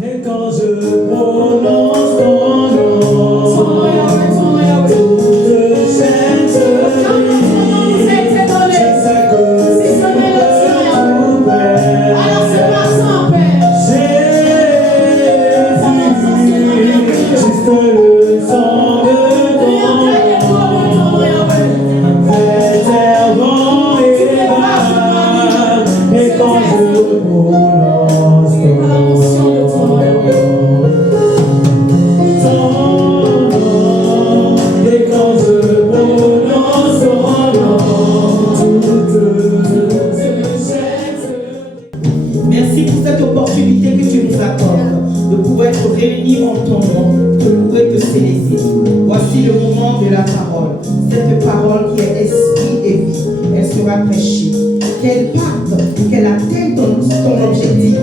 Et quand je prononce ton nom, toute cette nuit, je sais que c'est ton Père. Jésus, juste le sang de ton nom, préservant et bas. Et quand je prononce ton nom, et quand je prononce ton nom, toute cette Merci pour cette opportunité que tu nous accordes de pouvoir être réunis en ton nom, te louer, te célébrer. Voici le moment de la parole. Cette parole qui est esprit et vie, elle sera prêchée. Qu'elle parte, qu'elle atteigne ton objectif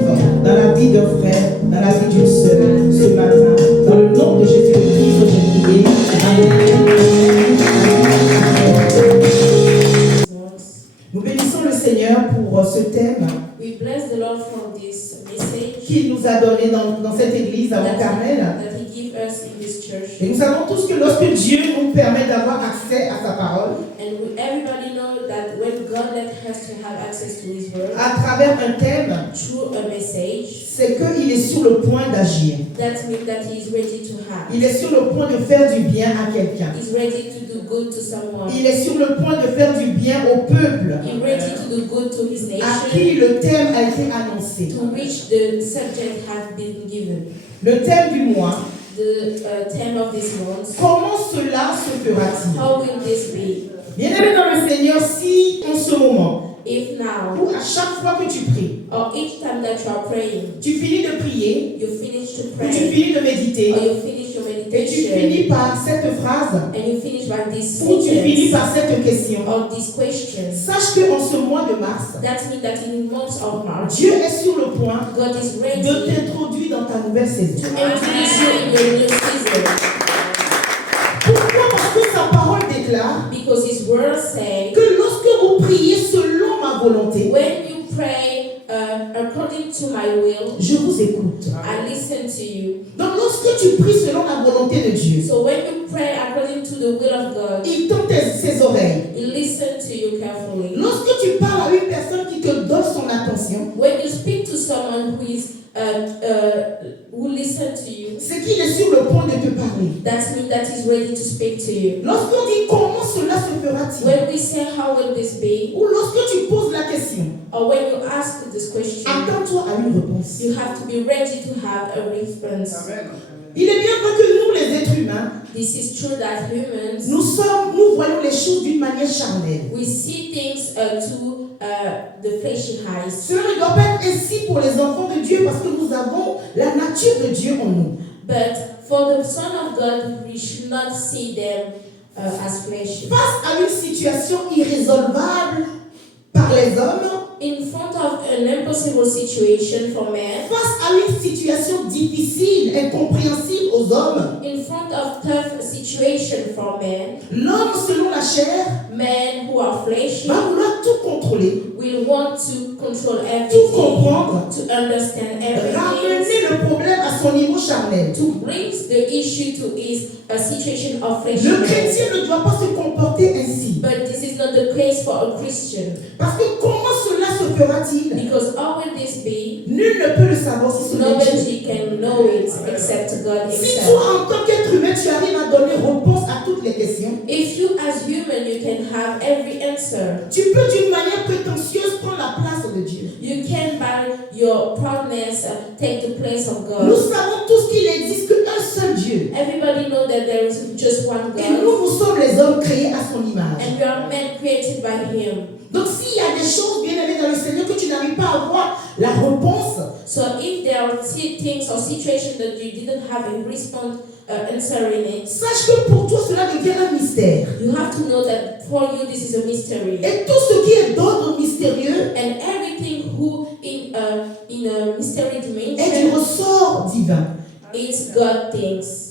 dans la vie d'un frère, dans la vie d'une sœur, ce matin. Dans le nom de Jésus-Christ, j'ai prié. Amen. Nous bénissons le Seigneur pour ce thème We bless the Lord for this message qu'il nous a donné dans cette église à Mont-Carmel. that He gives us in this church. Et nous savons tous que lorsque Dieu nous permet d'avoir accès à sa parole, And everybody knows that when God let us to have access to His word à travers un thème, through a message, c'est qu'il est sur le point d'agir. that means that He is ready to have. Il est sur le point de faire du bien à quelqu'un. He's ready to do good to someone. Il est sur le point de faire du bien au peuple He's ready to do good to His à nation, qui le thème a été annoncé. to which the subject has been given. Le thème du mois, The theme of this month. comment cela se fera-t-il? How will this be? Bien-aimé dans le Seigneur, si en ce moment, If now, ou à chaque fois que tu pries, or each time that you are praying, tu finis de prier, you finish to ou tu pray, finis de méditer, or you finish your et tu meditation, finis par cette phrase, and you finish by this ou tu finis sentence par cette question, or this question, sache qu'en ce mois de mars, that means that in the month of March, Dieu est sur le point God is ready de to t'introduire dans ta nouvelle saison. introduce you in your new season. Pourquoi? Parce que sa parole déclare Because His word says, que lorsque vous priez selon ma volonté, when you pray according to my will, je vous écoute. I listen to you. Donc lorsque tu pries selon la volonté de Dieu, So when you pray according to the will of God, il tend ses oreilles. He listens to you carefully. Lorsque tu parles à une personne qui te donne son attention, When you speak to someone who listens to you, c'est qu'il est sur le point de te parler. that means that He's ready to speak to you. Lorsqu'on dit comment cela se fera-t-il, When we say how will this be, ou lorsque tu poses la question, or when you ask this question, attends-toi à une réponse. you have to be ready to have a response. Il est bien vrai que nous, les êtres humains, This is true that humans, nous voyons les choses d'une manière charnelle. we see things to the fleshy eyes. Cela ne doit pas être ainsi pour les enfants de Dieu parce que nous avons la nature de Dieu en nous. But for the Son of God, we should not see them as fleshy. Face à une situation irrésolvable par les hommes, In front of an impossible situation for men, face à une situation difficile, incompréhensible aux hommes, in front of tough situation for men, l'homme selon la chair men who are fleshy va vouloir tout contrôler, will want to control tout everything, comprendre, to understand everything, ramener le problème à son niveau charnel. to bring the issue to his situation of Le fleshiness. chrétien ne doit pas se comporter ainsi. But this is not the case for a Christian. Parce que comment cela se fera-t-il? Because how will this be? Nul ne peut le savoir si ce n'est Dieu. Nobody can know it except God Si Himself. toi, en tant qu'être humain, tu arrives à donner réponse à toutes les questions, If you as human, you can have every answer. tu peux d'une manière prétentieuse prendre la place de Dieu. You can, by your proudness, take the place of Nous God. savons tous qu'il n'existe qu'un seul Dieu. Everybody know that there is just one Et God, nous sommes les hommes créés à son image. and we are men created by Him. Donc s'il y a des choses bien aimées dans le Seigneur que tu n'arrives pas à avoir la réponse, So if there are things or situations that you didn't have a response answer in it, sache que pour toi cela devient un mystère. you have to know that for you this is a mystery. Et tout ce qui est d'ordre mystérieux And everything who in a mystery est du dimension, ressort divin. it's God things.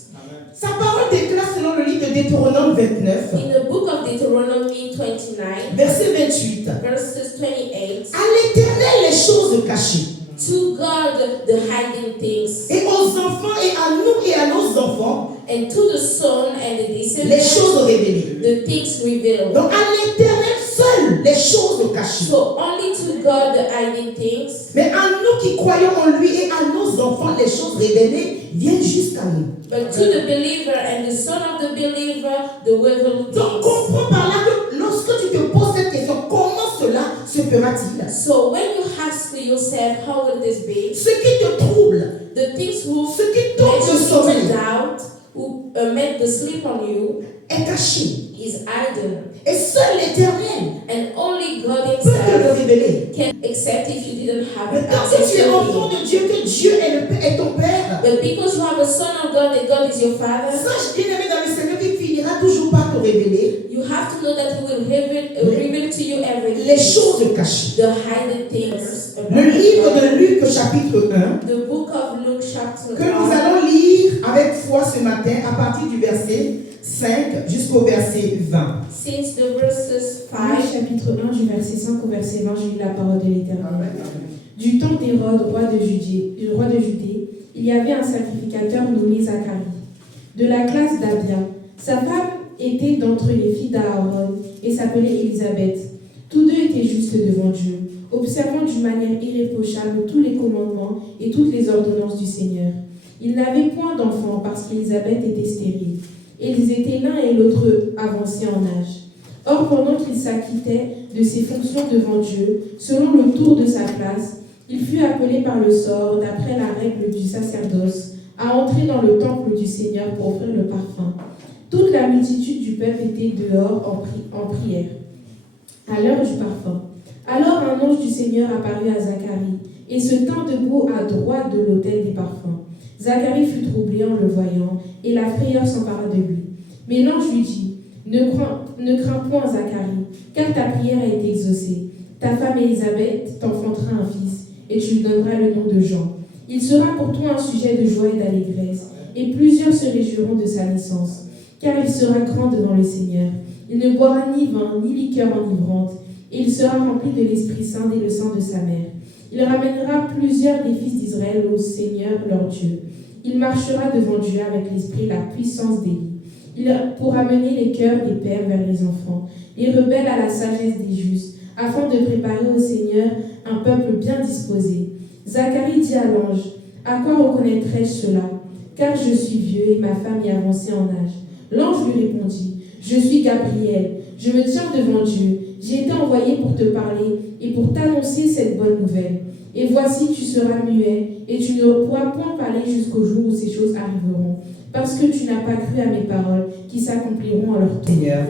Sa parole déclare selon le livre de Deutéronome 29, In the book of Deuteronomy 29, verset 28. verses 28, À l'Éternel les choses cachées, to guard the hiding things, Et aux enfants et à nous et à nos enfants, and to the son and the les descendants, choses révélées. the things revealed. Donc à l'Éternel seul, les choses cachées. So only to God the hiding things, Mais à nous qui croyons en lui et à nos enfants, les choses révélées viennent jusqu'à nous. but to the believer and the son of the believer, the revealed Donc things. comprends par là que lorsque tu te poses cette question, comment cela se fera-t-il? So when you ask yourself, how will this be? Ce qui te trouble, The things who ce qui make t'ôte you le sommeil into doubt, who make the sleep on you, est caché. is hidden. Et seul l'Éternel And only God peut te le himself révéler. can, except if you didn't have Mais tant que access tu es to enfant him. de Dieu, que Dieu est ton Père, But because you have a son of God and God is your father, sache bien-aimé dans le Seigneur qu'il finira toujours par te révéler you have to know that he will reveal to you les everything. choses cachées. The hidden things. Le livre de Luc chapitre 1, The book of Luke chapter que nous 1. allons lire avec foi ce matin à partir du verset 5 jusqu'au verset 20. Since the verses Luc 5. chapitre 1 du verset 5 au verset 20, je lis la parole de l'Éternel. Du temps d'Hérode, roi de Judée, il y avait un sacrificateur nommé Zacharie, de la classe d'Abia. Sa femme était d'entre les filles d'Aaron et s'appelait Élisabeth. Tous deux étaient justes devant Dieu, observant d'une manière irréprochable tous les commandements et toutes les ordonnances du Seigneur. Ils n'avaient point d'enfants parce qu'Élisabeth était stérile, et ils étaient l'un et l'autre avancés en âge. Or, pendant qu'il s'acquittait de ses fonctions devant Dieu, selon le tour de sa place, il fut appelé par le sort, d'après la règle du sacerdoce, à entrer dans le temple du Seigneur pour offrir le parfum. Toute la multitude du peuple était dehors en prière, à l'heure du parfum. Alors un ange du Seigneur apparut à Zacharie, et se tint debout à droite de l'autel des parfums. Zacharie fut troublé en le voyant, et la frayeur s'empara de lui. Mais l'ange lui dit, ne crains point, Zacharie, car ta prière a été exaucée. Ta femme Élisabeth t'enfantera un fils, et tu lui donneras le nom de Jean. Il sera pour toi un sujet de joie et d'allégresse, et plusieurs se réjouiront de sa naissance, car il sera grand devant le Seigneur. Il ne boira ni vin, ni liqueur enivrante, et il sera rempli de l'Esprit Saint et le sang de sa mère. Il ramènera plusieurs des fils d'Israël au Seigneur leur Dieu. Il marchera devant Dieu avec l'esprit et la puissance d'Élie. Pour amener les cœurs des pères vers les enfants, les rebelles à la sagesse des justes, afin de préparer au Seigneur un peuple bien disposé. Zacharie dit à l'ange, « À quoi reconnaîtrai-je cela? Car je suis vieux et ma femme est avancée en âge. » L'ange lui répondit, « Je suis Gabriel, je me tiens devant Dieu. J'ai été envoyé pour te parler et pour t'annoncer cette bonne nouvelle. Et voici, tu seras muet et tu ne pourras point parler jusqu'au jour où ces choses arriveront, parce que tu n'as pas cru à mes paroles qui s'accompliront à leur tour. » Seigneur.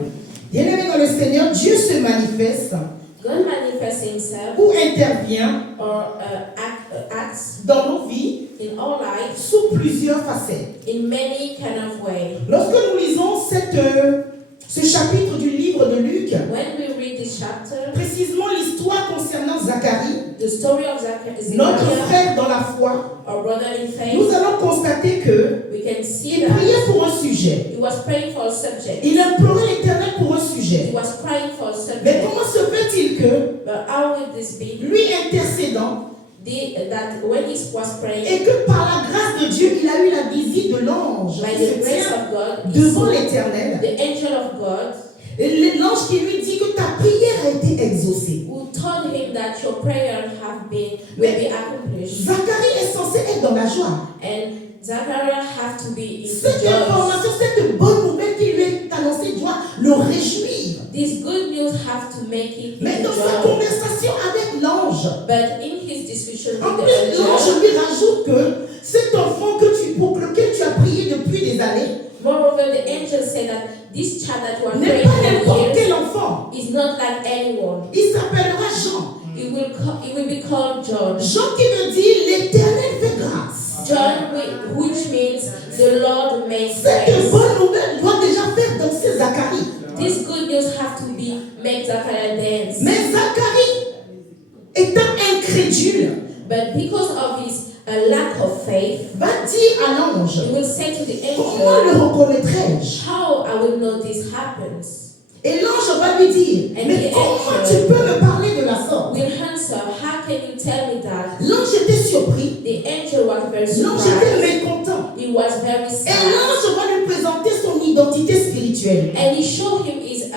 Bien-aimé dans le Seigneur, Dieu se manifeste God manifests himself ou intervient or acts dans nos vies in our lives sous plusieurs facettes. in many kind of ways. Lorsque nous lisons ce chapitre du livre de Luc, When we read this chapter, précisément l'histoire concernant Zacharie, the story of Zachariah, notre frère dans la foi, our brother in nous faith, allons constater que we can see il that priait pour un sujet. he was praying for a subject. Il implorait l'Éternel pour un sujet. He was praying for a Mais subject. comment se fait-il que, But how will this be? lui intercédant, That when he was praying, et que par la grâce de Dieu, il a eu la visite de l'ange by qui the se grace tient of God, he devant saw l'Éternel, the angel of God et l'ange qui lui dit que ta prière a été exaucée. who told him that your prayer will be accomplished. Zacharie est censé être dans la joie. And Zachariah have to be in Cette joy. information, cette bonne nouvelle qui lui est annoncée doit le réjouir. This good news have to make him Mais dans sa joy. conversation avec l'ange, But in his discussion en with plus, the l'ange angel, lui rajoute que cet enfant pour lequel tu as prié depuis des années moreover, the angel said that this child that you are n'est praying pas n'importe for quel years enfant. is not like anyone. Il s'appellera Jean. He will be called John. Jean qui veut dire l'Éternel fait grâce. John, which means the Lord makes Cette grace. bonne nouvelle doit déjà faire danser Zacharie. This good news have to make Zachariah dance. Mais Zacharie, étant incrédule, But because of his lack of faith, va dire à l'ange, he will say to the comment le angel, reconnaîtrai-je? how I will know this happens. Et l'ange va lui dire, And mais the comment angel tu peux me parler de la sorte? Will answer, how can you tell me that? L'ange était surpris was very L'ange était surprised. mécontent. He was very Et sad. l'ange va lui présenter son identité spirituelle. And he showed him his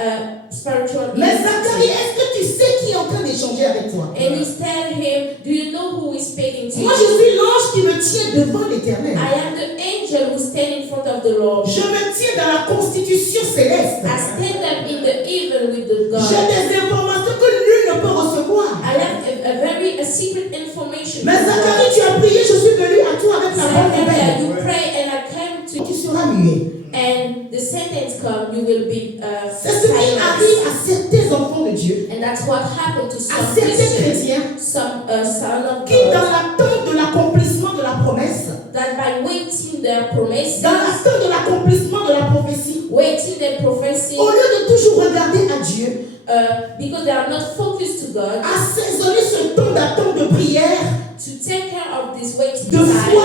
spiritual Mais Zacharie, identity. est-ce que tu sais qui est en train d'échanger avec toi? And he's telling him, do you know who is speaking to Moi, je you? suis l'ange qui me tient devant l'Éternel. I am the angel who stand in front of the Lord. Je me tiens dans la constitution céleste. I stand up in the even with the J'ai God. des informations que nul ne peut recevoir. I have a secret information. Mais Zacharie, tu as prié, je suis venu à toi avec la bonne Zachariah, nouvelle. you pray and I came to Tu seras muet. and the sentence come, you will be C'est ce qui arrive silenced. à certains enfants de Dieu, And that's what happened to à some certains Christians, chrétiens, some son of qui dans God, l'attente de l'accomplissement de la promesse, that by waiting their promises, dans l'attente de l'accomplissement de la prophétie, waiting their prophecy, au lieu de toujours regarder à Dieu, because they are not focused to God, assaisonner ce temps d'attente de prière, to take care of this waiting de time foi,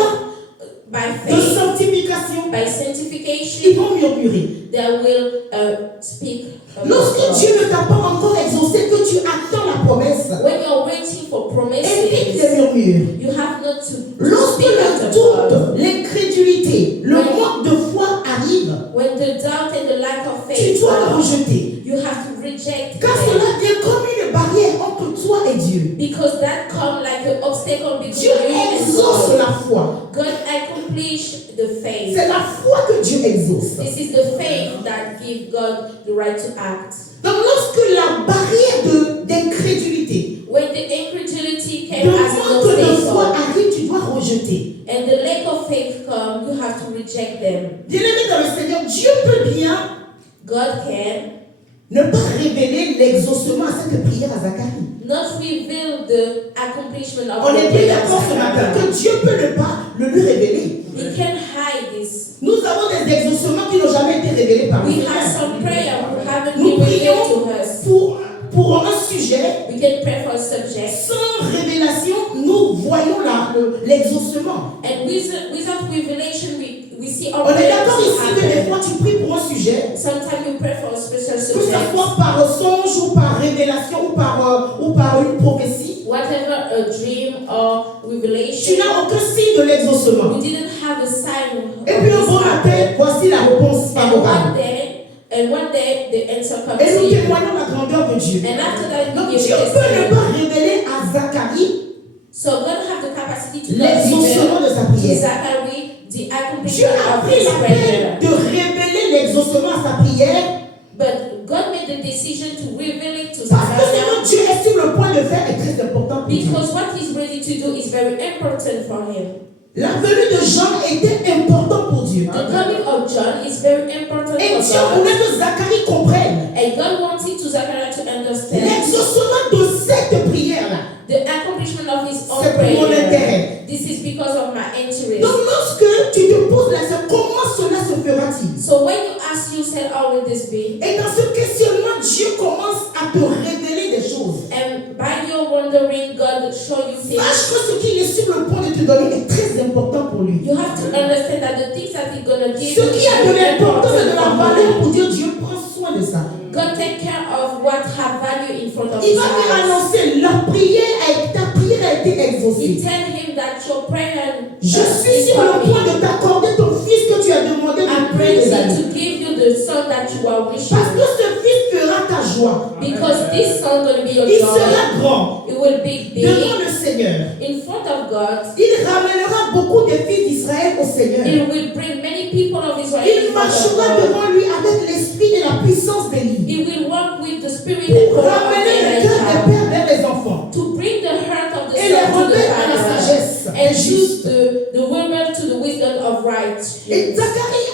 by de faith, sanctification, by ils sanctification, vont murmurer. they will speak. Lorsque God. Dieu ne t'a pas encore exaucé, que tu attends la promesse, When you're waiting for évite les promises, murmures. you have not to Lorsque speak out le of God. doute, l'incrédulité, le manque de foi arrive, When the doubt and the lack of tu faith dois le come, rejeter. you have to reject Car them. cela vient comme une barrière entre toi et Dieu. Because that come like an obstacle between Dieu you and exauce God. la foi. God accomplish the faith. C'est la foi que Dieu exauce. This is the faith that gives God the right to act. Donc lorsque la barrière d'incrédulité, When the incredulity de came as an manque de foi obstacle arrive, tu dois rejeter. and the lack of faith come, you have to reject them. Bien-aimé dans le Seigneur, Dieu peut bien God can ne pas révéler l'exaucement à cette prière à Zacharie. not reveal the accomplishment of On the est bien prayer of d'accord ce matin que Zachariah. Dieu peut ne pas le lui révéler. He can hide this. Nous avons des exaucements qui n'ont jamais été révélés par le We have Seigneur. some prayer who haven't Nous been revealed prions to us. pour un sujet, We can pray for a subject. sans révélation, nous voyons l'exaucement. And without revelation, we see our On est prayers d'accord ici que des happen. fois tu pries pour un sujet, Sometimes you pray for a special que ce subject. soit par songe ou par révélation ou par une prophétie, Whatever a dream or tu revelation, n'as aucun signe de l'exaucement. you didn't have a sign of Et puis un this bon matin, happen. voici la réponse favorable. And one day the answer comes Et to nous you. témoignons la grandeur de Dieu. And after that, Donc you give Dieu peut ne testimony. pas révéler à Zacharie So God have the capacity to l'exaucement de sa to prière. Zachary the Dieu accomplishment a of pris his la prayer. peine de révéler l'exaucement à sa prière But God made the decision to reveal it to parce que ce Zachariah que Dieu est sur le point de faire est très important pour Dieu. because what he's ready to do is very important for him. La venue de Jean était importante pour Dieu. The coming of John is very important Et for Dieu God. voulait que Zacharie comprenne And God wanted to Zachariah to understand l'exaucement de cette prière-là. the accomplishment of his own C'est pour mon prayer. intérêt. This is because of my interest. Donc lorsque tu te poses la question, comment cela se fera-t-il? So when you ask yourself, how will this be? Et dans ce questionnement, Dieu commence à te révéler des choses. And by your wondering, God show you Sache things. que ce qu'il est sur le point de te donner est très important pour lui. You have to understand that the things that He's gonna give Ce you qui is a de very l'importance et de important la for valeur you. pour Dieu, Dieu prend soin de ça. God take care of what have value in front of Il His va lui eyes. annoncer, ta prière a été He exaucée. tell him that your prayer Je suis is sur le coming. point de t'accorder ton fils que tu as demandé I'm depuis des ready années. to give you the son that you are Parce wishing. que ce fils fera ta joie. Because this son gonna be your Il joy. sera grand It will be big devant le Seigneur. in front of God. Il ramènera beaucoup de fils d'Israël au Seigneur. It will bring many people of Israel Il in front of marchera God. devant lui avec l'esprit et la puissance d'Élie He will walk with the spirit and pour power of ramener le cœur des Elijah pères vers les enfants to bring the heart of the et les son to the remettre à la father sagesse and des choose justes. the rebel to the wisdom of right. Et Zacharie,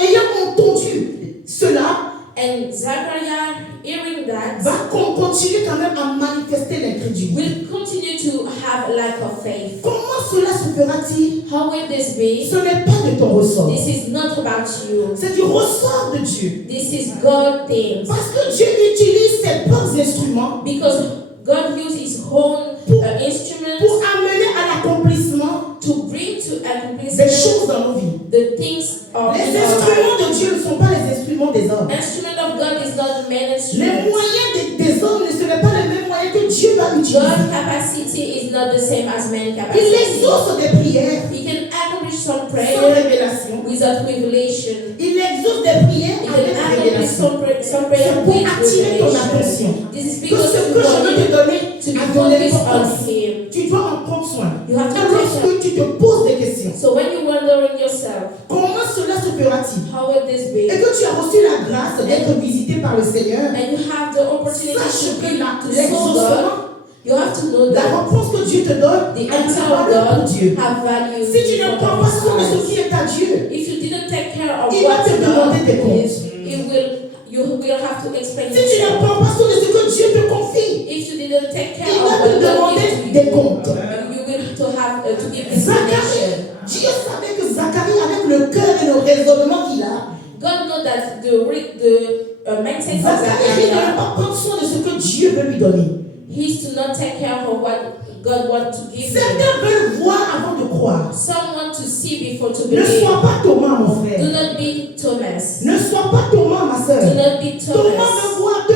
ayant entendu cela, And Zachariah, hearing that, va continuer quand même à manifester l'incrédulité. will continue to have lack of faith. Comment cela se fera-t-il? How will this be? Ce n'est pas de ton ressort. This is not about you. C'est du ressort de Dieu. This is God things. Parce que Dieu utilise ses propres instruments Because God used His own instruments pour amener à l'accomplissement to bring to des accomplishment choses dans nos vies. the things of Les in our life. instruments de Dieu ne sont pas les instruments des hommes. Instrument of God is not man Les instrument. moyens des hommes ne seraient pas les mêmes moyens que Dieu va utiliser God's capacity is not the same as man's Il capacity. exauce des prières He can accomplish some sans prayer révélation. without revelation. Il exauce des prières He avec can accomplish révélation. some prayer C'est pour with attirer ton revelation. attention. This is Que because ce you que je want veux te you donner to be a de focused l'importance. on Him. Tu dois en prendre soin. You have to Et lorsque tu te poses des questions, So when you wondering yourself, comment cela se fera-t-il? how will this be? Et que tu as reçu la grâce d'être visité par le Seigneur, And you have the opportunity sache que to know God. l'exaucement, You have to know la that réponse que Dieu te donne, the elle answer n'a of pas valeur pour God Dieu. have value. Si tu ne prends pas soin de ce qui est à Dieu, If you didn't take care of Il va what te demander God des comptes. is, you will have to explain si tu ne yourself. prends pas soin de ce que Dieu te confie, If you didn't take care il of va what te God demander gives to des you, comptes. you will to have to give Zacharie, explanation. Dieu savait que Zacharie, avec le cœur et le raisonnement qu'il a, God knows that the mindset of Zacharie ne va Zachariah pas prendre soin de ce que Dieu veut lui donner. is to not take care of what God wants to give him. Certains veulent voir avant de croire. Some want to see before to Ne believe. sois pas Thomas, mon Do frère. not be Thomas. Ne sois pas Thomas, ma Do soeur. not be Thomas Thomas. veut voir,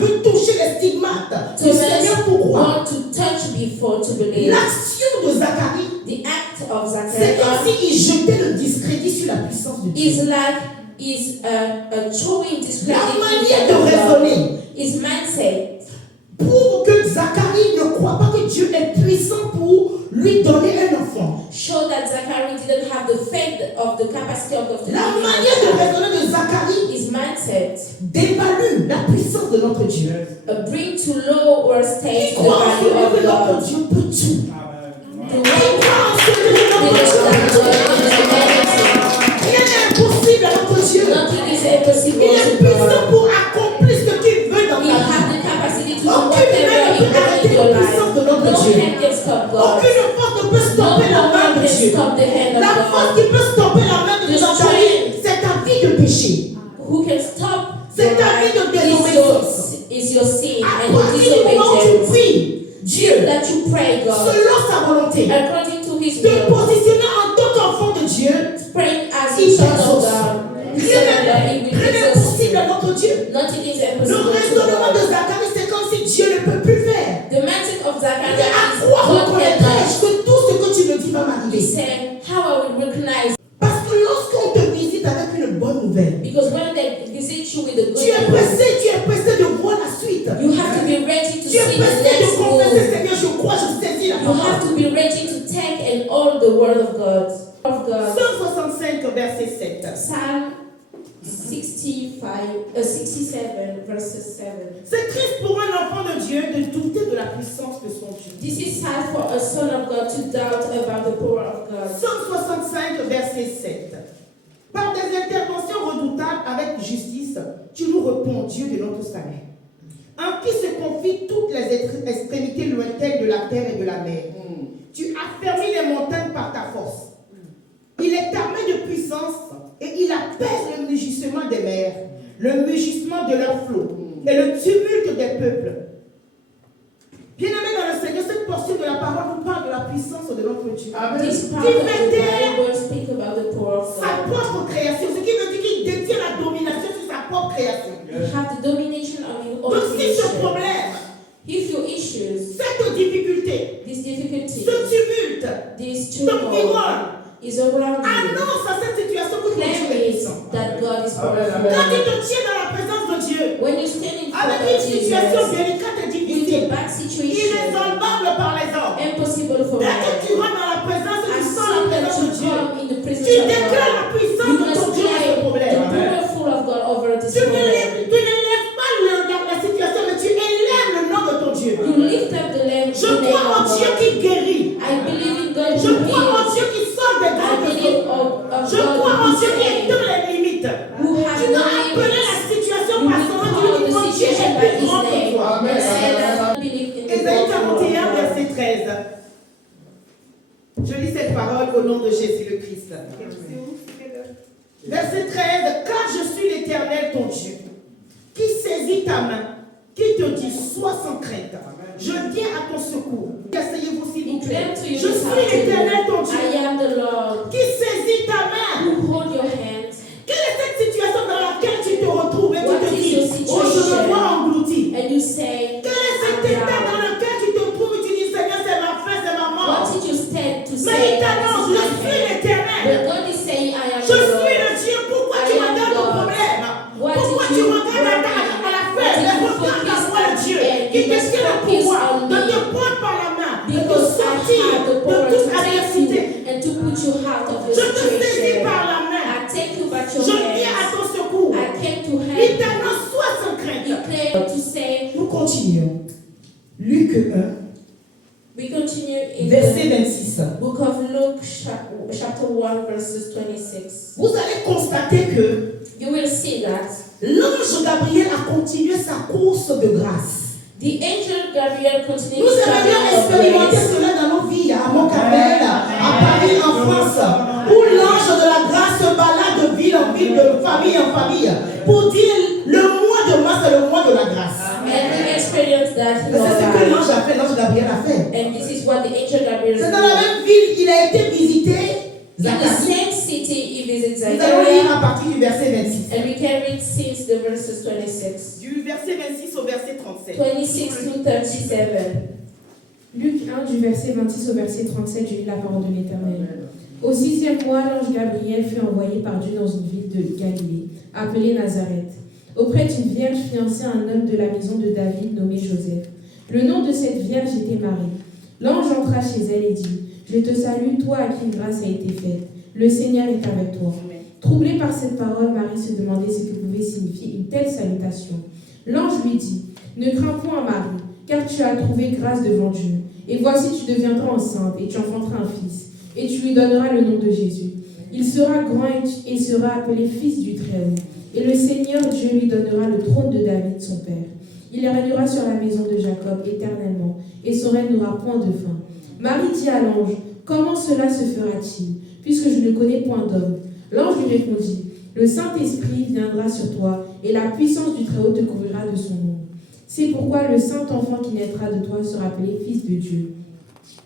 veut toucher les stigmates du Seigneur pour croire. Want to touch before to believe. L'action de Zacharie, The act of c'est comme Zachariah s'il jetait le discrédit sur la puissance de Dieu. is like showing discredit La in manière the de God. raisonner His mindset pour que Zacharie ne croit pas que Dieu est puissant pour lui donner un enfant. showed that Zachariah didn't have the faith of the capacity of God to give La him manière de a child. raisonner de Zacharie His mindset dévalue la puissance de notre Dieu. bring to lower state Qui the croit en value celui of que notre God. Dieu peut tout. The Qui way croit en celui que notre because Dieu that peut God tout. is amazing. Rien n'est impossible à notre Dieu. Nothing is impossible Il est to puissant God. pour accomplir ce qu'il veut dans We ta have vie. the capacity to do Aucune whatever main ne you peut want in arrêter your la life. puissance de notre No Dieu. hand can stop God. Aucune force ne peut No stopper la main one de can Dieu. stop the hand La of force God. qui peut stopper la main de The Zacharie, strength. c'est ta vie de péché. Who can stop C'est your ta life vie de is désobéissance. your sin À and your partir du moment où tu disobedience. pries, Dieu, That you pray God selon sa volonté, according to His te will, positionner en tant qu'enfant de Dieu, praying as il a son of t'exauce. God. Rien Son of God, He n'est will exauce impossible you. à notre Dieu. Nothing is Le impossible to raisonnement de God. Zacharie, c'est comme si Dieu ne peut plus faire. The mindset of Mais Zachariah à is quoi God reconnaîtrai-je cannot. que tout ce que tu me dis va He m'arriver? said, how I will recognize. Parce que lorsqu'on te visite avec une bonne nouvelle, Because when they visit you with a good tu es pressé de voir la suite. you have to be ready to Tu es see the pressé de next confesser, move. Seigneur, je crois, je saisis la You have parole. to be ready to take and all the word of God. Of God. 165, verset 7. Psalm 67, verses 7. C'est triste pour un enfant de Dieu de douter de la puissance de son Dieu. This is sad for a son of God to doubt about the power of God. 165, verset 7. Par des interventions redoutables avec justice, tu nous réponds, Dieu de notre salut. En qui se confient toutes les extrémités lointaines de la terre et de la mer. Tu affermis les montagnes par ta force. Il est armé de puissance et il apaise le mugissement des mers, le mugissement de leurs flots et le tumulte des peuples. Bien-aimés dans le Seigneur, cette portion de la parole nous parle de la puissance de notre Dieu. This part of the Bible speak about the power of Sa God. propre création, ce qui veut dire qu'il détient la domination sur sa propre création. You have the domination of your Donc own si ce creation. problème, If your issues, cette difficulté, this difficulty, ce tumulte, this t'environne, turmoil is around you, annonce à cette situation que ton Dieu claim est it puissant. that God is Quand powerful. tu te tiens dans la présence de Dieu, When you stand in front avec of une situation Jesus, délicate et with a difficile, bad situation, irrésolvable par les hommes, impossible for dès que tu man, rentres dans la présence, tu as sens la soon that présence de you Dieu. come in the presence Tu of déclares God, la puissance you de ton must Dieu à ce claim the problème. powerful of God over this Tu problem. n'élèves pas la situation, mais tu élèves le nom de ton Dieu. You lift up the name Je crois en of Dieu God. qui guérit. I believe in God Je who crois en heals. Dieu qui sort des I grands believe besoins. of Je God crois en who Dieu qui saves. étend les limites. Who has Tu no dois appeler la limits. situation You par will son nom. Tu call lui dis, the mon Dieu situation est by plus His grand que name. toi. And say that I believe in the Ésaïe power of 41, God. verset 13. Je lis cette parole au nom de Jésus le Christ. Verset 13. Car je suis l'Éternel ton Dieu, qui saisit ta main, qui te dit, sois sans crainte. Je viens à ton secours. Asseyez-vous s'il vous plaît. Declare to Je yourself suis l'Éternel ton today, Dieu, I am the Lord qui saisit ta main. who hold your hand. Quelle est cette situation dans laquelle tu te retrouves et tu What te is dis, your oh je me situation? vois englouti. And you say, Quel est cet I'm état dans down. continuons. Luc 1, We continue in verset the 26. book of Luke, chapter 1, verses 26. Vous allez constater que You will see that l'ange Gabriel a continué sa course de grâce. the angel Gabriel continues Nous to aimerions travel of expérimenter grace. cela dans nos vies, à Mont-Carmel, à Paris, en France, où l'ange de la grâce se balade de ville en ville, de famille en famille, pour dire le mois de mars est le mois de la grâce. And we experience that in C'est our ce que life. l'ange a fait, l'ange Gabriel a fait. And this is what the angel Gabriel C'est dans la did. même ville, il a été visité, In the Zacharie. same city, he visits Nous allons lire Zachariah. à partir du verset 26. And we can read since the verses 26. Du verset 26 au verset 37. 26 to 37. Luc 1, du verset 26 au verset 37, je lis la parole de l'Éternel. Au 6e mois, l'ange Gabriel fut envoyé par Dieu dans une ville de Galilée, appelée Nazareth, auprès d'une vierge fiancée à un homme de la maison de David nommé Joseph. Le nom de cette vierge était Marie. L'ange entra chez elle et dit, « Je te salue, toi à qui une grâce a été faite. Le Seigneur est avec toi. » Troublée par cette parole, Marie se demandait ce que pouvait signifier une telle salutation. L'ange lui dit, « Ne crains point, Marie, car tu as trouvé grâce devant Dieu. Et voici, tu deviendras enceinte et tu enfanteras un fils, et tu lui donneras le nom de Jésus. Il sera grand et sera appelé fils du Très-Haut. Et le Seigneur Dieu lui donnera le trône de David, son père. Il régnera sur la maison de Jacob éternellement, et son règne n'aura point de fin. » Marie dit à l'ange, « Comment cela se fera-t-il, puisque je ne connais point d'homme ?» L'ange lui répondit, « Le Saint-Esprit viendra sur toi, et la puissance du Très-Haut te couvrira de son nom. C'est pourquoi le saint enfant qui naîtra de toi sera appelé fils de Dieu.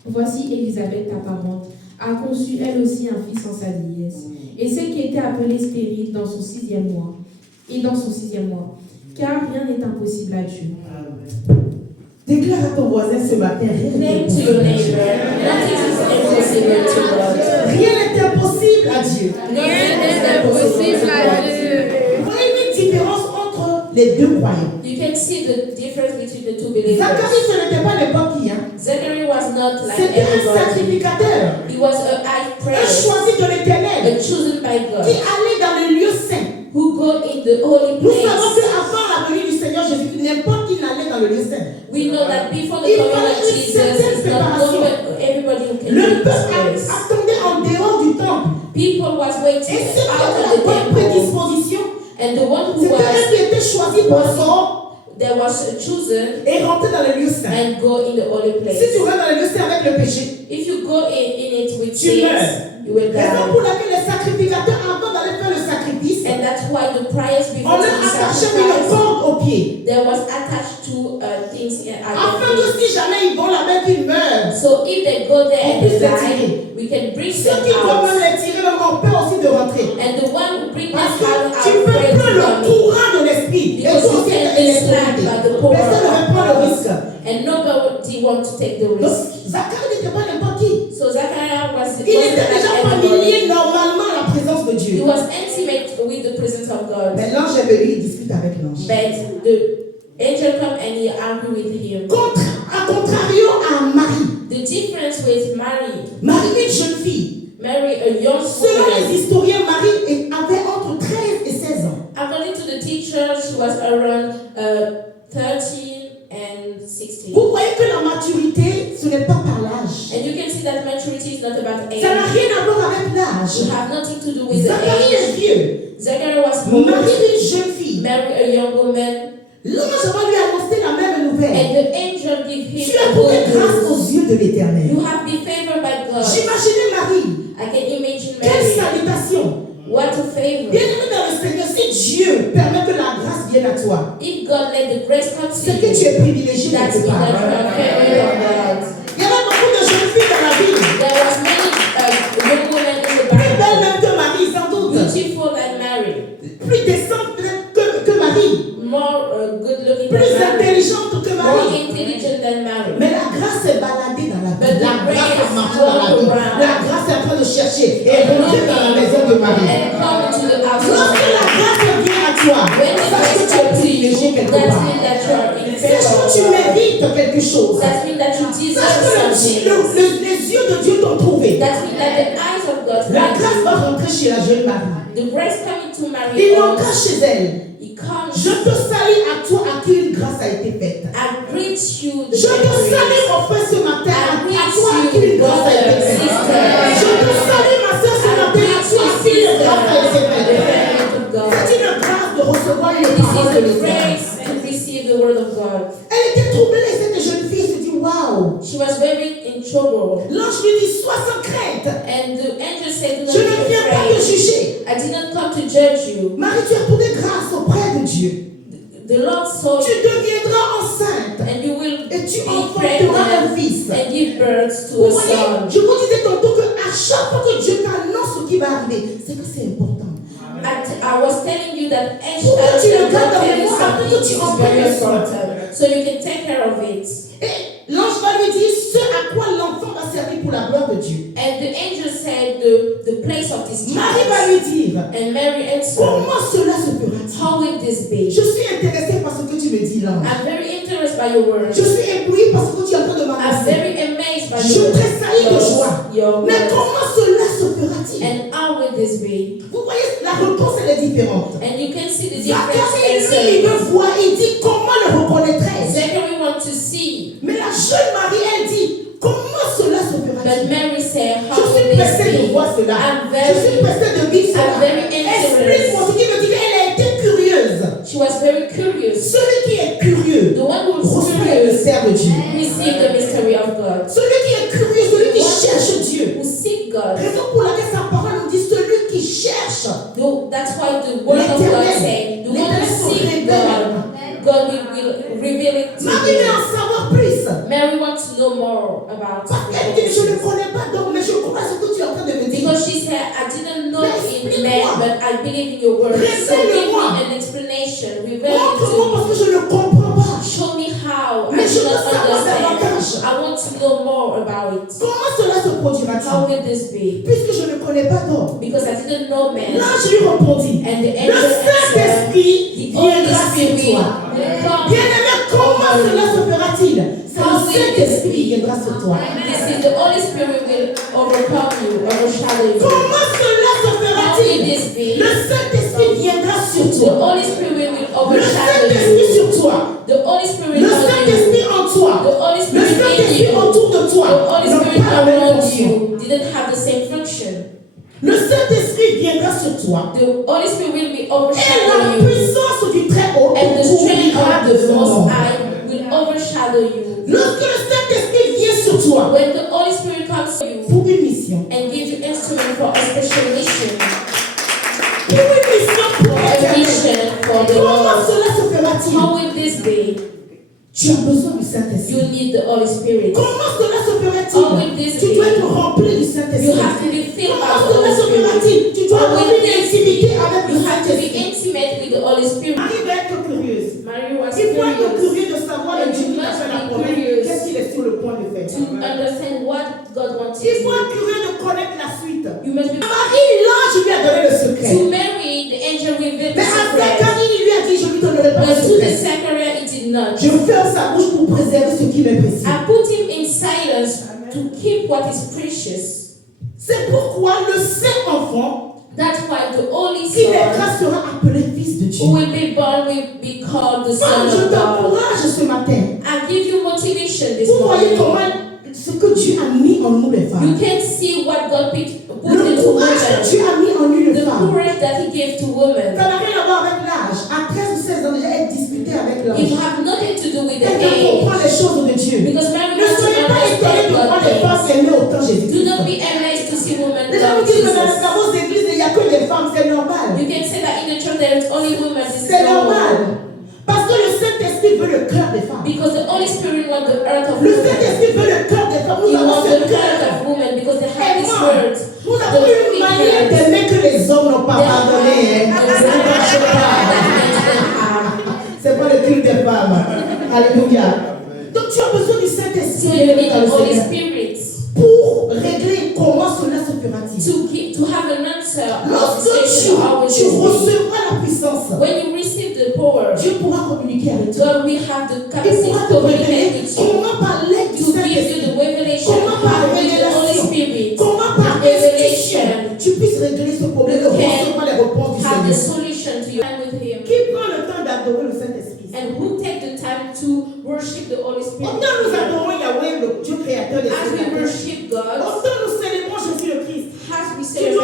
Voici Élisabeth, ta parente, a conçu elle aussi un fils en sa vieillesse, et celle qui était appelée stérile dans son 6e mois, car rien n'est impossible à Dieu. » Déclare à ton voisin ce matin, rien n'est Name to your impossible. neighbor, nothing is impossible to God. Rien n'est impossible à Dieu. Nothing is impossible to God. Vous voyez une différence entre les deux croyants. You can see the difference between the two believers. Zacharie, ce n'était pas n'importe qui. Zachary was not like C'était un everybody. sacrificateur, He was a high un priest, choisi de l'Éternel, chosen by qui God, allait dans les lieux saints. who go in the holy Nous savons place. qu'avant la venue du Seigneur Jésus, n'importe qui n'allait dans le lieu saint. We know that before the Il coming fallait of une Jesus, certaine it's not préparation. everybody who can Le do peuple this place. attendait en dehors du temple. People was Et waiting ceux qui out avaient of la the bonne temple, prédisposition, and the one who c'était eux was qui étaient choisis pour sort there was chosen et rentrer dans le lieu saint. and go in the holy Si place. tu rentres dans le lieu saint avec le péché, If you go in it with tu meurs. sins, you will Raison die. pour laquelle les sacrificateurs, avant d'aller faire le sacrifice, And that's why the prayers on before leur the attachait une sacrifice, corde au pied. there was attached to things at Afin the que feet. si jamais ils vont là-bas qu'ils meurent, So if they go there on and puisse they les die, tirer. we can bring Ceux them qui doivent même out. les tirer, même ont peur aussi de rentrer. And the one who bring them Parce out que tu are peux afraid prendre to le come in. courant de l'esprit et Because toi you aussi can être be électrocuté. slapped by the power Personne ne veut prendre le of risque. God. And nobody want to take the Donc, risk. Zacharie n'était pas n'importe qui. So Zachariah wasn't Il était déjà like familier everybody. normalement à la présence de He Dieu. was intimate with the presence of God. Mais l'ange est venu, il discute avec l'ange. But the angel come and he argue with him. À contrario à Marie. The difference with Mary, Marie, une jeune fille. Mary, a young Selon les woman, historiens, Marie avait entre 13 et 16 ans. according to the teachers, she was around 13 and 16. Vous voyez que la maturité, ce n'est pas par l'âge. And you can see that maturity is not about age. Ça n'a rien à voir avec It l'âge. have nothing to do with the Zacharie est age. vieux. Zachary was old. Marie, une jeune fille. Mary, a young woman. L'ange va lui annoncer la même nouvelle. And the angel give him Tu as a trouvé good grâce news. aux yeux de l'Éternel. You have been favored by God. J'imaginais Marie. I can imagine Quelle Mary. salutation. What a favor. Bien-aimé dans le Seigneur, si Dieu permet que la grâce vienne à toi, If God let the grace come to c'est que tu you, es privilégié that's quelque mean that part. you are favored of God. Il y avait beaucoup de jeunes filles dans la ville. There was many young women in the Plus belles Bible, même que Marie, sans doute. beautiful than Mary, Plus décentes que Marie. more good looking Plus than Mary, intelligentes que more Marie. intelligent than Mary. Mais la grâce est baladée dans la But vie. the La grâce grace a marché dans la vie. walk around. La grâce est en train de chercher et est rentrée dans la maison de Marie. And come to the house of Lorsque la God. grâce vient à toi, When the sache que grace tu es comes to privilégié you, quelque that part. means that you are in Sache favor que of tu God. mérites quelque chose. That means that you Sache deserve que something. les yeux de Dieu t'ont trouvé. That means that the eyes of God La find grâce you. va rentrer chez la jeune Marie. The grace coming to Mary, Il entra chez elle. he comes, Je te salue à toi à qui une grâce a été faite. I greet you, the Je te grace. salue mon frère ce matin à I greet toi à qui you, une grâce a été brother, faite. sister. Je te salue ma soeur ce I matin à greet toi you, à qui une grâce a été sister, the faite. favor of God. C'est une grâce de recevoir une This parole is de the l'Éternel. grace to receive the word of God. Elle était troublée, cette jeune fille se dit waouh. She was very in trouble. L'ange lui dit sois sans crainte. And the angel said, do Je not ne be viens pas te afraid. juger. I did not come to judge you. Marie, tu as trouvé grâce auprès de Dieu. The Lord saw Tu you, deviendras enceinte and you will et tu be enfanteras un pregnant fils. and give birth to Vous a voyez, son. je vous disais tantôt qu'à chaque fois que Dieu t'annonce ce qui va arriver, c'est que c'est important. I was telling you that Pourquoi tu le God gardes en tells you mémoire afin que something tu is en very prennes soin? important, so you can take care of it. Et l'ange va lui dire ce à quoi l'enfant va servir pour la gloire de Dieu. And the angel said, the place of this Marie va child. lui dire And Mary answered, comment cela se fera-t-il? how will this be? Je suis intéressée par ce que tu me dis là. I'm very interested by your words. Je suis éblouie par ce que tu es en train de I'm m'annoncer. very amazed by Je tressaillis de joie. your Mais words. comment cela se fera-t-il? And how will this be? Vous voyez, la réponse elle est différente. And you can see the different Zacharie, lui, il answers. me voit, il dit comment le reconnaîtrai-je? Zachary wants to see, Mais la jeune Marie, elle dit comment cela se but fera-t-il? Mary said, how Je will suis this pressée de be? voir cela. I'm Je suis very, pressée de vivre cela. I'm very interested. Explique-moi ce qui veut dire qu'elle a été curieuse. She was very curious. Celui qui est curieux The one who is reçoit le curious mystère de Dieu. receive the mystery of God. Celui qui est curieux, celui qui cherche Dieu. Who seek God. Raison pour laquelle sa parole nous dit celui qui cherche. That's why the word of God said, the one who seek God, God will reveal it to Marie veut you. en savoir plus. Mary wants to know more about Parce qu'elle dit je ne it. connais pas d'homme, mais je crois ce que tu es en train de me dire. Because she said, I didn't know in Explique-moi. man, but I believe in your word. So give me Révèle-moi. an explanation. Reveal Montre-moi it parce que je ne comprends pas. to me. Show me how. I Mais je do veux not savoir davantage. understand. I want to know more about it. Comment cela se How produira-t-il? will this be? Puisque je ne connais pas d'homme. Because I didn't know man. L'ange lui répondit. And the Le angel answered, Saint-Esprit the Holy viendra sur Spirit toi. will come. Bien-aimé, comment cela se fera-t-il? C'est le Saint-Esprit qui viendra sur toi. This is the Holy Spirit will overcome you, overshadow you. Comment cela se How will fera-t-il? this be? Le Saint-Esprit viendra sur The toi. Holy Spirit will Le overshadow Saint-Esprit you. sur toi. The Holy Spirit Le on you. Saint-Esprit en toi. The Holy Le Spirit in Saint-Esprit you. autour de The toi. Holy N'a Spirit pas la même around fonction. you didn't have the same function. Le Saint-Esprit viendra sur toi. The Holy Spirit will be Et la overshadow you. puissance du Très-Haut And the strength couvrira of de the son Most nom. High will overshadow you. Lorsque le Saint-Esprit vient sur toi When the Holy Spirit comes to you pour une mission, and gives you instrument for a special mission, pour une mission pour a l'éternel, mission for the comment Lord, cela se fera-t-il? how will this be? Tu as besoin du You Saint-Esprit. need the Holy Spirit. Comment cela se How will fera-t-il? this Tu be? dois être rempli du You Saint-Esprit. have to be filled by Comment the cela Holy se Spirit. fera-t-il? Tu dois How avoir will une this intimité be? avec le You have to be Saint-Esprit. intimate with the Holy Spirit. Marie va être curieuse. Mary was Il faut être curious curieux de savoir le And Dieu you qui t'a must fait la be promesse. curious Qu'est-ce qu'il est sur le point de faire? to understand what God wants you Il to faut do. être curieux de connaître la suite. You must be. Marie, l'ange lui a donné le secret. To Mary, the angel revealed the Mais à secret. Zacharie, il lui a dit, je lui donnerai pas le But to the secret. Zechariah, it did not. Je ferme sa bouche pour préserver ce qui m'est précieux. I put him in silence to keep what is precious. C'est pourquoi le saint enfant That's why the Holy qui Son, naîtra sera appelé fils de Dieu. who will be born, will be called the Son Femme, je of God. t'encourage ce matin. I give you motivation this Vous voyez morning. comment ce que Dieu a mis en nous les You femmes. can see what God put Le into courage que women. Dieu a mis en nous les The femmes. courage that He gave to women. Ça n'a rien à voir avec l'âge. À 13 ou 16 ans déjà, elle disputait avec It l'ange. have nothing to do with the Elle ne comprend age. les choses de Dieu. Because Mary Ne wants to soyez pas étonnés de voir les understand femmes God s'aimer autant things. Do not Jésus. be amazed to see women Les gens love vous disent que dans Jesus. les grosses églises, il n'y a que des femmes, c'est normal. You can say that in the church there is only women. This is C'est normal. normal. Parce que le Saint-Esprit veut le cœur des femmes. Because the Holy Spirit wants the earth of Le women. Saint-Esprit veut le cœur des femmes. He Nous avons wants ce the cœur. heart of women because they have Et this moi, word. nous avons une manière d'aimer que les hommes n'ont pas pardonné. Hein. Ne vous cachez pas. C'est pas le culte des femmes. Alléluia. Donc tu as besoin du So Saint-Esprit you need dans the le Holy Seigneur Spirit pour régler comment cela se fera-t-il. to have an answer. Lorsque How will tu this be? recevras la puissance, When you receive the power, Dieu pourra communiquer avec toi. God will have the Il capacity pourra to te révéler communicate with you, comment par l'aide du to give you Saint-Esprit, the revelation, comment par with the Holy révélation, Spirit, comment par Révélation. institution, tu puisses régler ce problème de You can recevoir les réponses du have the Seigneur. solution to your time with Him. Qui prend le temps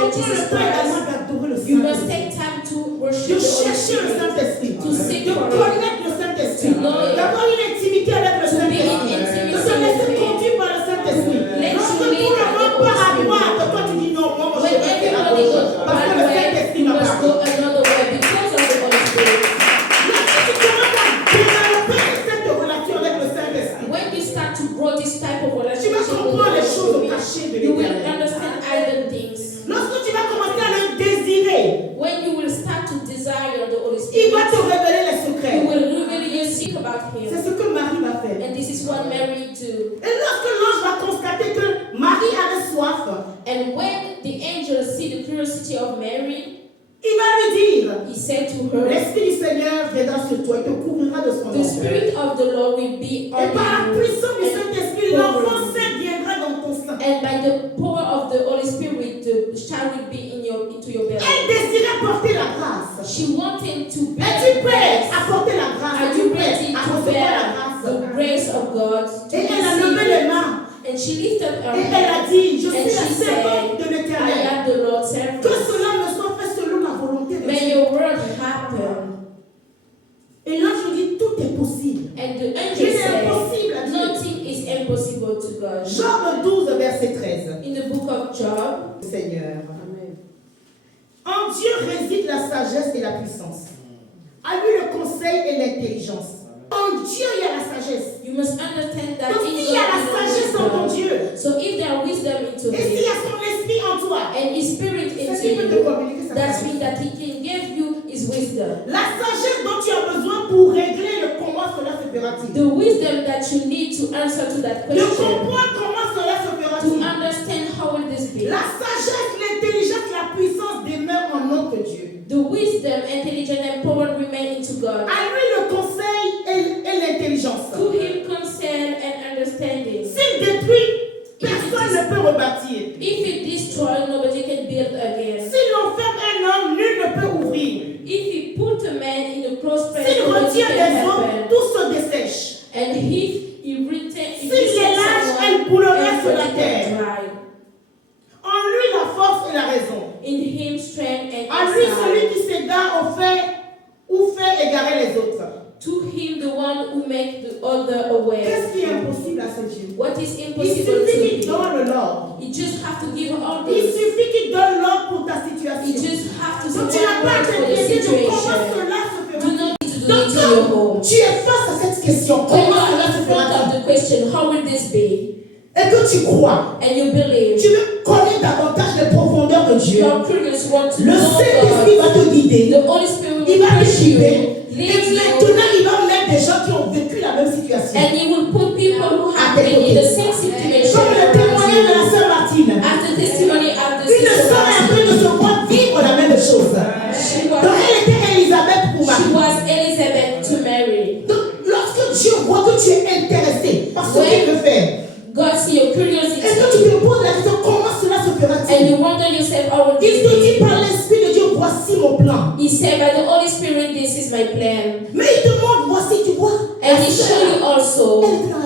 Lord prendre Jesus le temps également Christ, d'adorer le you must Saint-Esprit. take time to De worship the Holy chercher le Spirit, Saint-Esprit. to seek De for Him, connaître le Saint-Esprit. to know Him, D'avoir une intimité avec le to be in Saint-Esprit. De intimacy se laisser with Him. conduire par le Saint-Esprit. Let Lorsque you tout lead le by the monde Holy part à Spirit. droite, toi tu dis non, moi When je vais faire à everybody gauche. goes Parce que one le way, Saint-Esprit you m'a must parlé. go another way because of the Holy Spirit. Lorsque tu commences à développer cette relation avec le Saint-Esprit, When you start to grow this type of tu vas relationship with the comprendre les choses Holy cachées de Spirit, you will l'Éternel. understand hidden things. Lorsque tu vas commencer à le désirer, When you will start to desire the Holy il va Spirit, te révéler les He secrets. will reveal you seek about C'est Him. ce que Marie va faire. And this is what Mary do. Et lorsque l'ange va constater que Marie avait soif, And when the angel see the curiosity of Mary, il va lui dire, he said to her, l'Esprit du Seigneur viendra sur toi et te couvrira de son the nom. Spirit of the Lord will be Et par la on you. puissance du Saint-Esprit, l'enfant saint viendra dans ton sein. And by the power of the Holy Spirit, the child will be into your belly. Elle désirait porter la grâce. She wanted to bear Es-tu the prêt grace. à porter la grâce? Are Es-tu you prêt ready à to recevoir la bear grâce? the grace of God? To Et elle a receive levé it? les mains. And she lifted her Et elle hand a dit, je and suis la she servante said, de I l'Éternel. am the Lord's servant. Que cela me soit fait selon la volonté de May Dieu. your word happen. Et l'ange lui dit, tout est possible. And the angel Rien n'est said, impossible à Dieu. nothing is impossible to God. Job 12, verset 13. In the book of Job, Seigneur. En Dieu réside la sagesse et la puissance. À lui le conseil et l'intelligence. En Dieu il y a la sagesse. you must understand that Donc in s'il y a la God sagesse is en ton wisdom. Dieu, So if there are wisdom into et s'il y him a son esprit en toi, and his spirit c'est into qu'il peut te you, communiquer sa that sagesse. means that he can give you his wisdom. La sagesse dont tu as besoin pour régler le comment cela se fera-t-il. The wisdom that you need to answer to that De question, comprendre comment cela se to fera-t-il. understand how will this be. La sagesse, l'intelligence, la puissance demeurent en notre Dieu. The wisdom, intelligence, and power remain into God. À lui le conseil et l'intelligence. To him concern and understanding. S'il détruit, personne ne peut rebâtir. If it destroys, nobody can build again. S'il enferme un homme, nul ne peut ouvrir. If he put a man in a close place, S'il nobody retire can des eaux, happen. tout se dessèche. And if he retain, if S'il he les sets lâche, someone, elle coulerait sur la everybody terre. can dry. En lui la force et la raison. In him strength and En lui celui insight. qui s'égare au fait ou fait égarer les autres. To him, the one who makes the other aware. Qu'est-ce qui est impossible à ce Dieu? What is Il impossible suffit to qu'il him? donne l'ordre. You just have to give all Il this. suffit qu'il donne l'ordre pour ta You situation. just have to Donc tu say n'as one pas à word for the t'inquiéter de comment situation. cela se Do fera. not need to do Donc it in your home. quand tu es face à cette question, When you comment are cela in se front fera? of the question, how will this be? Et que tu crois, And you believe, tu veux connaître davantage les profondeurs de Dieu. you are curious, want to Le know Saint-Esprit God. va te guider. The Holy Spirit Il will va push you, t'équiper. Et lead you, maintenant, il va mettre des gens qui ont vécu la même situation. and He will put people who have tes been in the côtés. same situation Comme le témoignage de la around you. sœur Martine. As the testimony of the Une sister sœur est en train de Martin. se voir vivre la même chose. She Donc was, elle était Élisabeth pour she Marie. was Elizabeth to Mary. Donc lorsque Dieu voit que tu es intéressé par ce qu'il veut faire, God see your est-ce curiosity, que tu te poses la question comment cela se and fera-t-il? you wonder yourself, how will Il this te dit be? par l'Esprit de Dieu, voici mon plan. He said, by the Holy Spirit, this is my plan. Mais il te montre, voici, tu vois. And He show you also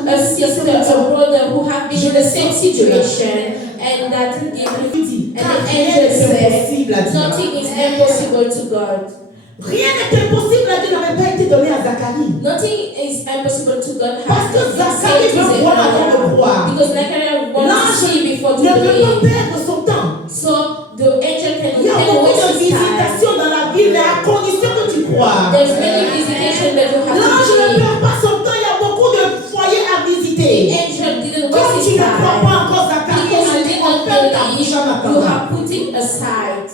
a sister, a brother who have been in the same situation, and that He Il gave. dit, And car the rien angel n'est impossible à said, Dieu. nothing is impossible to God. Rien n'est impossible à Dieu n'avait pas été donné à Zacharie. Nothing is impossible to God. Parce que Has been Zacharie said to veut voir avant de Zechariah. croire. Because Zechariah wants to L'ange see before to ne veut pas believe. perdre son temps. So the angel Il y a can beaucoup waste de his time. visitations dans la vie, mais à condition que tu crois. There's many visitations that you have L'ange to ne believe. perd pas son temps, il y a beaucoup de foyers à The visiter. angel didn't Comme waste tu his ne crois time. pas encore Zacharie, Because on you dit did on not ferme ta believe, bouche à you matin. have put it aside.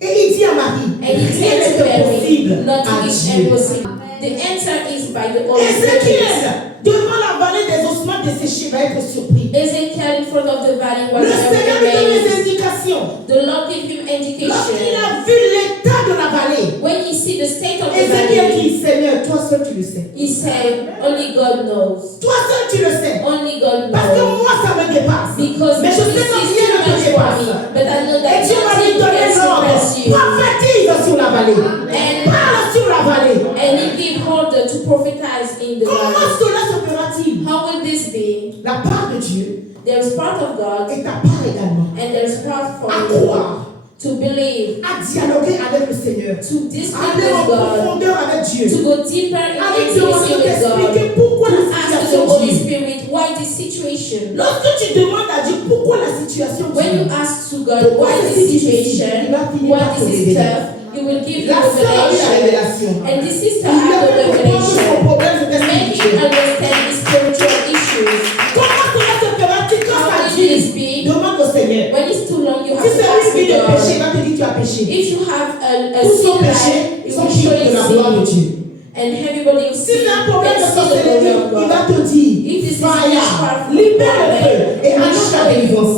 Et il dit à Marie, And he rien said n'est to Mary, impossible à nothing is Dieu. impossible. The answer is by the Holy Spirit. Ézéchiel, devant la vallée des ossements desséchés, va être surpris. Ezekiel in front of the valley was Le Seigneur lui donne amazed. les indications. The Lord gave him Lorsqu'il indication. a vu l'état de la vallée, When he see the state of the Ézéchiel valley, dit, Seigneur, toi seul tu le sais. he said, only God knows. Toi seul tu le sais. Only God Parce que knows. moi ça me dépasse. Because Mais je this sais que is rien too ne te much for me. dépasse. But I know Et that Dieu va lui nothing donner can l'ordre. surpass you. Prophétise sur la vallée. And, Parle sur la vallée. and he gave order to prophesize in the Comment valley. cela se fera-t-il? How will this be? La part de Dieu There is part of God et ta part également. and there is hard for à you croire, to believe, à dialoguer avec le Seigneur, to discuss à aller en with God, profondeur avec Dieu, to go deeper in à lui intimacy demander with d'expliquer God, pourquoi to la ask the situation Holy dit. Spirit why this situation. Lorsque tu demandes à Dieu pourquoi la situation When you dit, ask to God pourquoi why c'est this si difficile, situation, il va finir why par te this is révéler. tough, He will give you La sœur a eu la revelation. révélation. And the sister Il lui had a the fait comprendre que son revelation. problème c'était Make him spirituel. understand the spiritual issues. Comment cela se fera-t-il quand How ça will this dit? be? Demande au Seigneur. When it's too long, you Si have to c'est ask lui qui est péché, il God. va te dire tu as péché. If you have a Tous sin sont péchés, life, it sont will show dignes de la you gloire de sin. Dieu. And everybody will Si see c'est un problème de the sorcellerie, glory of il God. va te dire If this is fire, witchcraft, libère le feu et will annonce la show you. délivrance.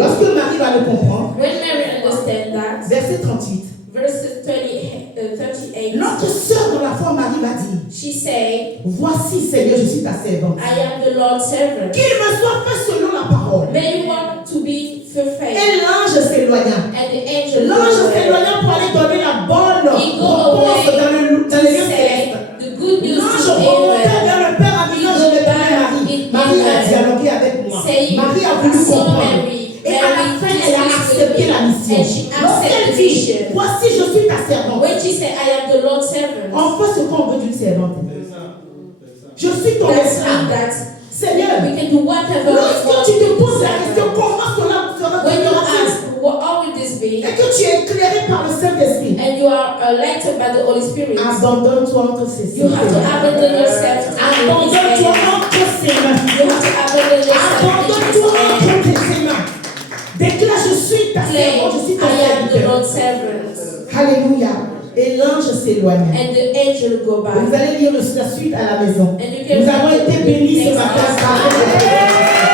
Lorsque Marie va le comprendre, When Mary understand that, verset 38, verse 38, notre sœur dans la foi Marie m'a dit, she said, voici Seigneur, je suis ta servante. I am the Lord's servant. Qu'il me soit fait selon la parole. May you want to be fulfilled. Et l'ange s'éloigna. And the angel L'ange goes away. s'éloigna pour aller donner la bonne He go réponse away dans les to lieux say célestes. the good news L'ange to remontait Aaron. vers le Père en disant, je vais donner Marie. Marie a dialogué avec moi. Saying, Marie a I voulu saw comprendre. Mary. Et à la fin, elle a accepté la mission. And she accepted Lorsqu'elle the dit, mission. voici, je suis ta servante. When she said, I am the Lord's servant, On fait ce qu'on veut d'une servante. Je suis ton that's esclave. mean that Seigneur, we can do whatever we lorsque want. tu te poses la question, comment cela sera When you fera-t-il? ask, how will this be? Et que tu es éclairé par le Saint-Esprit, And you are lighted by the Holy Spirit. abandonne-toi entre ses You have to abandon yourself to His Abandonne-toi hands. entre ses mains. You have to abandon yourself to Abandonne-toi His hands. entre ses mains. Déclare, je suis ta Claim, servante, je suis ton I am the serviteur. Lord's servant. Alléluia. Et l'ange s'éloigna. And the angel go Vous by. allez lire la suite à la maison. And you can Nous avons été bénis ce Next matin time. par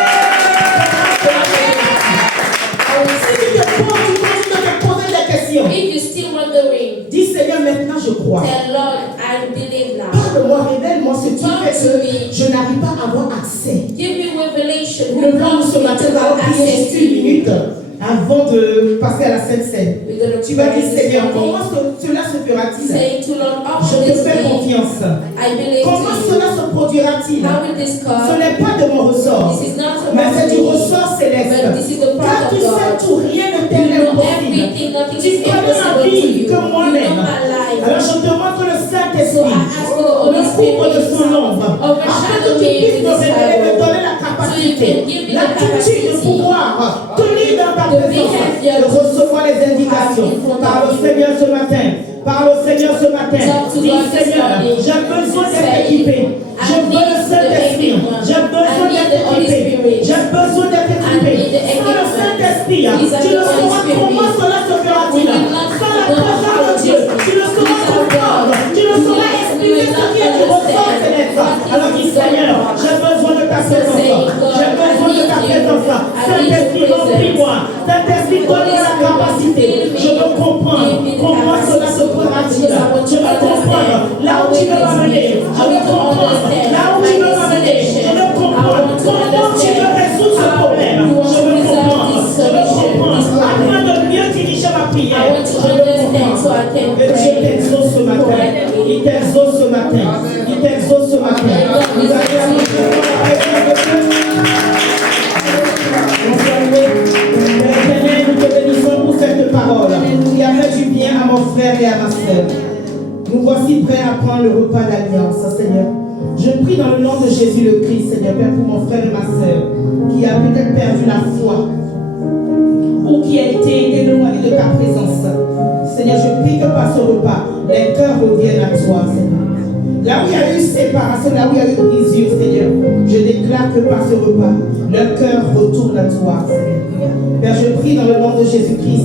Si tu te poses, tu continues de te poser des questions. If you're still wondering, Dis Seigneur, maintenant je crois. tell Lord, I believe now. Parle-moi, révèle-moi ce qui Talk fait to que me. je n'arrive pas à avoir accès. Give me revelation. Nous Who devons wants ce me matin to allons have prier access juste to une you? minute avant de passer à la Sainte Seine. We're gonna Tu vas pray dire this Seigneur, morning. comment cela se fera-t-il? Saying to Lord, how Je will te this fais be? confiance. I believe Comment to you. cela se produira-t-il? How will this Ce come? n'est pas de mon ressort, This is not mais about c'est du me. ressort But céleste. this is the Car part tu of sais God. tout, rien ne t'est You know impossible. everything, nothing Tu is connais ma impossible to vie you. que You moi-même. know my life. Alors je demande que le So Saint-Esprit I ask for the Holy me couvre de son Spirit ombre, afin que overshadow tu me puisses with me His révéler, me power. donner la So you capacité, can give me the l'attitude de capacity pouvoir tenir dans ta to be présence, healthier, de recevoir les indications. Parle au Seigneur ce matin. Parle au Seigneur ce matin. Talk to Dis God this Seigneur, morning. j'ai besoin d'être Say, équipé. I Je veux need le the Saint-Esprit. equipment. J'ai besoin I need d'être the Holy équipé. Spirit. J'ai besoin d'être I équipé. need the Sans le equipment. Saint-Esprit, Please, tu the ne Holy sauras Spirit. comment cela se fera-t-il. We will not Sans la know présence how de to Dieu, tu ne sauras without comprendre. God. Tu ne We sauras will expliquer ce not qui est du ressort understand céleste. what is Alors dis the Seigneur, God. j'ai besoin de ta présence. saying, God, J'ai besoin de ta I need you. présence. I need Saint-Esprit, your presence. remplis-moi. Saint-Esprit, donne-moi la capacité. Je veux comprendre comment cela se fera-t-il. Je veux comprendre là où tu veux m'amener. Je veux comprendre là où tu veux m'amener. Je veux comprendre comment tu veux résoudre ce problème. Je veux comprendre. Je veux comprendre. Afin de mieux diriger ma prière. I want to Je veux understand so comprendre. I can Et Dieu pray. t'exauce ce matin. Il t'exauce ce matin. Il t'exauce ce matin. Vous allez annoncer la présence de Dieu. Éternel, nous te bénissons pour cette parole qui a fait du bien à mon frère et à ma soeur. Nous voici prêts à prendre le repas d'alliance, Seigneur. Je prie dans le nom de Jésus le Christ, Seigneur, Père, pour mon frère et ma soeur qui a peut-être perdu la foi ou qui a été éloigné de ta présence. Seigneur, je prie que par ce repas, les cœurs reviennent à toi, Seigneur. Là où il y a eu séparation, là où il y a eu brisure, Seigneur, je déclare que par ce repas, leur cœur retourne à toi, Seigneur. Père, je prie dans le nom de Jésus-Christ.